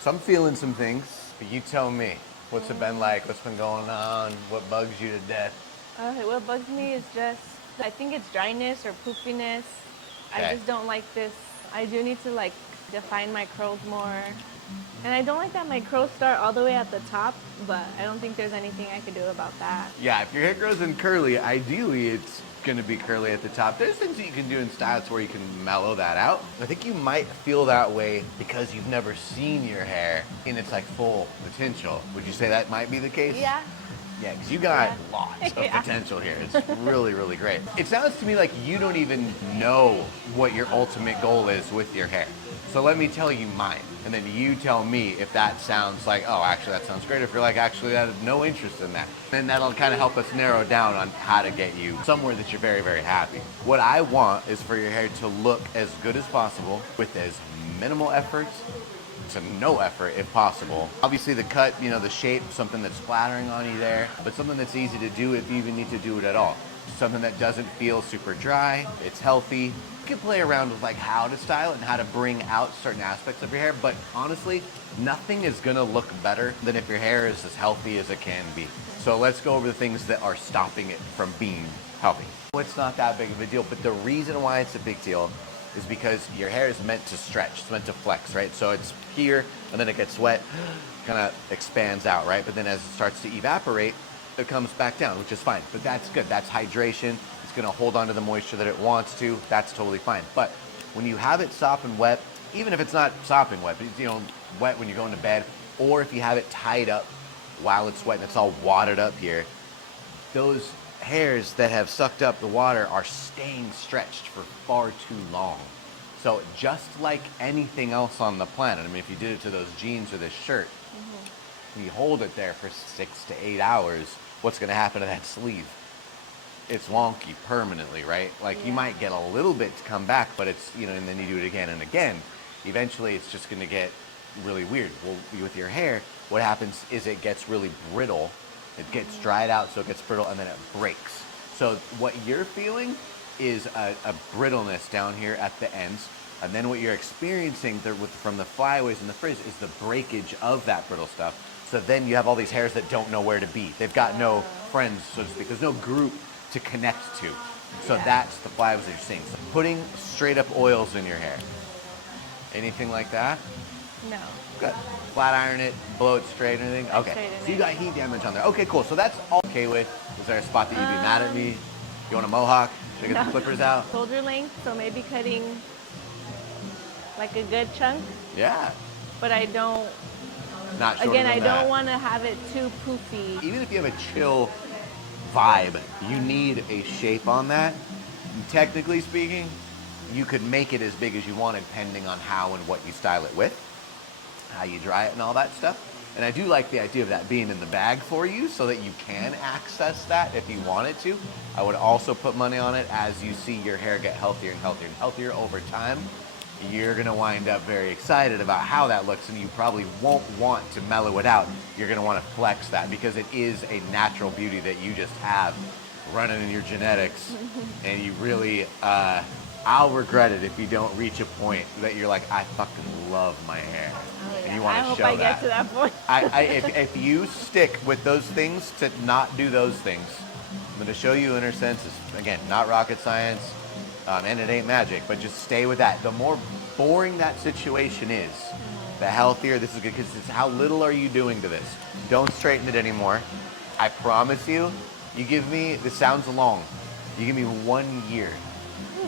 So I'm feeling some things, but you tell me. What's it been like? What's been going on? What bugs you to death? What bugs me is just, I think it's dryness or poofiness. I Okay. just don't like this. I do need to like define my curls more. And I don't like that my curls start all the way at the top, but I don't think there's anything I could do about that. Yeah, if your hair grows in curly, ideally it's gonna be curly at the top. There's things that you can do in styles where you can mellow that out. I think you might feel that way because you've never seen your hair in its like full potential. Would you say that might be the case? Yeah. Yeah, because you got Yeah. lots of Yeah. potential here. It's really, really great. It sounds to me like you don't even know what your ultimate goal is with your hair. So let me tell you mine, and then you tell me if that sounds like, oh, actually that sounds great. If you're like, actually, I have no interest in that, then that'll kind of help us narrow down on how to get you somewhere that you're very, very happy. What I want is for your hair to look as good as possible with as minimal efforts to no effort if possible. Obviously the cut, the shape, something that's flattering on you there, but something that's easy to do if you even need to do it at all. Something that doesn't feel super dry, it's healthy. You can play around with like how to style it and how to bring out certain aspects of your hair, but honestly, nothing is gonna look better than if your hair is as healthy as it can be. So let's go over the things that are stopping it from being healthy. It's not that big of a deal, but the reason why it's a big deal is because your hair is meant to stretch, it's meant to flex, right? So it's here, and then it gets wet, kind of expands out, right? But then as it starts to evaporate, it comes back down, which is fine. But that's good, that's hydration. It's gonna hold on to the moisture that it wants to, that's totally fine. But when you have it sopping wet, even if it's not sopping wet, but wet when you're going to bed, or if you have it tied up while it's wet and it's all wadded up here, those hairs that have sucked up the water are staying stretched for far too long. So just like anything else on the planet, I mean, if you did it to those jeans or this shirt, and you hold it there for 6 to 8 hours, what's gonna happen to that sleeve? It's wonky permanently, right? Like you might get a little bit to come back, but it's, and then you do it again and again. Eventually it's just gonna get really weird. Well, with your hair, what happens is it gets really brittle. It gets dried out, so it gets brittle, and then it breaks. So what you're feeling is a brittleness down here at the ends, and then what you're experiencing from the flyaways and the frizz is the breakage of that brittle stuff. So then you have all these hairs that don't know where to be. They've got no friends, so to speak. There's no group to connect to. So that's the flyaways that you're seeing. So putting straight up oils in your hair. Anything like that? No. Good. Flat iron it, blow it straight or anything? Okay. So you got heat damage on there. Okay, cool. So that's all okay with. Is there a spot that you'd be mad at me? You want a mohawk? Should I get the clippers out? Shoulder length, so maybe cutting like a good chunk. Yeah. But I don't, Not shorter again, than I that. don't want to have it too poofy. Even if you have a chill vibe, you need a shape on that. And technically speaking, you could make it as big as you wanted depending on how and what you style it with, how you dry it and all that stuff. And I do like the idea of that being in the bag for you so that you can access that if you wanted to. I would also put money on it as you see your hair get healthier and healthier and healthier over time. You're gonna wind up very excited about how that looks, and you probably won't want to mellow it out. You're gonna wanna flex that because it is a natural beauty that you just have running in your genetics. And you really, I'll regret it if you don't reach a point that you're like, I fucking love my hair. And you want to show that. I hope I get to that point. If you stick with those things to not do those things, I'm going to show you inner senses. Again, not rocket science, and it ain't magic, but just stay with that. The more boring that situation is, the healthier this is good, because it's how little are you doing to this? Don't straighten it anymore. I promise you, you give me, this sounds long, you give me 1 year,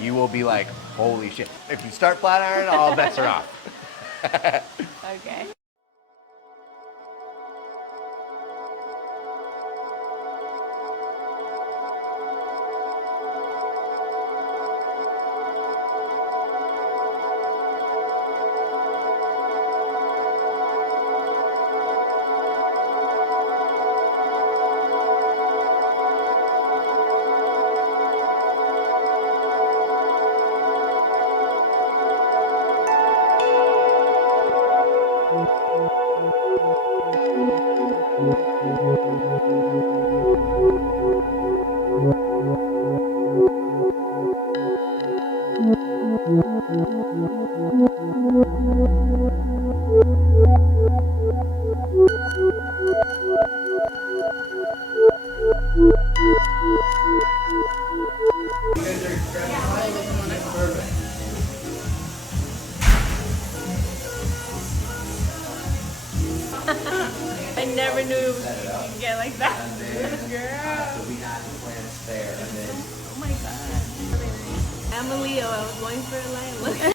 you will be like, holy shit. If you start flat iron, all bets are off. Okay. I never knew it would get like that. So we had the plants there, and then Oh my god. I'm a Leo. I was going for a lion. Look.